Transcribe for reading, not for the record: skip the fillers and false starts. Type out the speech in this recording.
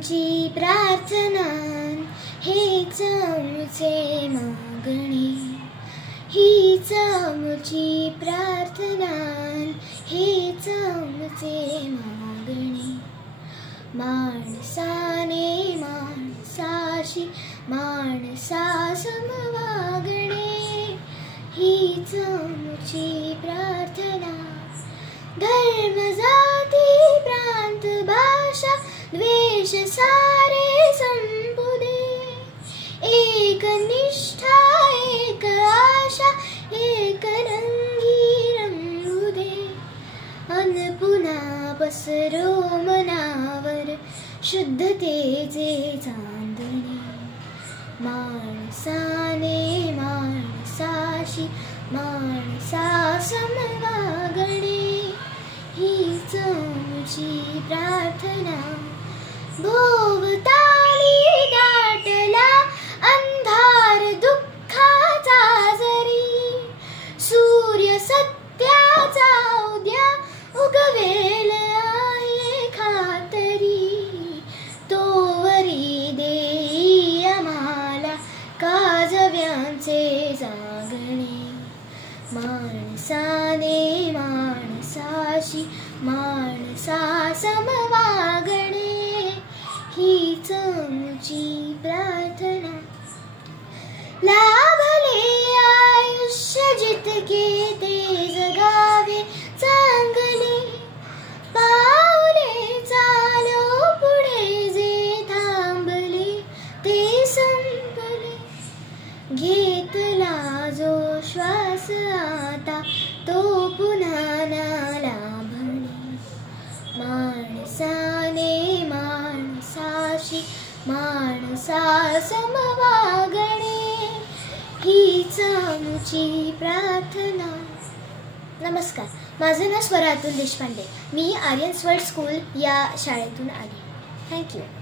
आमुची प्रार्थना हेच आमुचे मागणे, हीच आमुची प्रार्थना हेच आमुचे मागणे. माणसाने माणसाशी माणसासम वागणे, हीच आमुची प्रार्थना. धर्म जाती प्रांत भाषा द्वेष सारे संपू दे, एक निष्ठा एक आशा एक रंगी रंगू दे. अन पुन्हा पसरो मनावर शुद्धतेचे चांदणे. माणसाने माणसाशी माणसासम वागणे, हीच आमुची प्रार्थना. भोवताली दाटला अंधार दुःखाचा जरी, सूर्य सत्याचा उद्या उगवेल आहे खातरी. तोवरी देई आम्हाला काजव्यांचे जागणे. माणसाने माणसाशी माणसासम वागणे, हीच आमुची प्रार्थना. लाभले आयुष्य जितके ते जगावे चांगले, पाऊले चालो पुढे जे थांबले ते संपले. घेतला जो श्वास आता तो पुन्हा ना लाभणे. माणसाने माणसाशी माणसासम वागणे, हीच आमुची प्रार्थना. नमस्कार, माझं नाव स्वरा अतुल देशपांडे. मी आर्यन स्वर्ड स्कूल या शाळेतून आले. थँक्यू.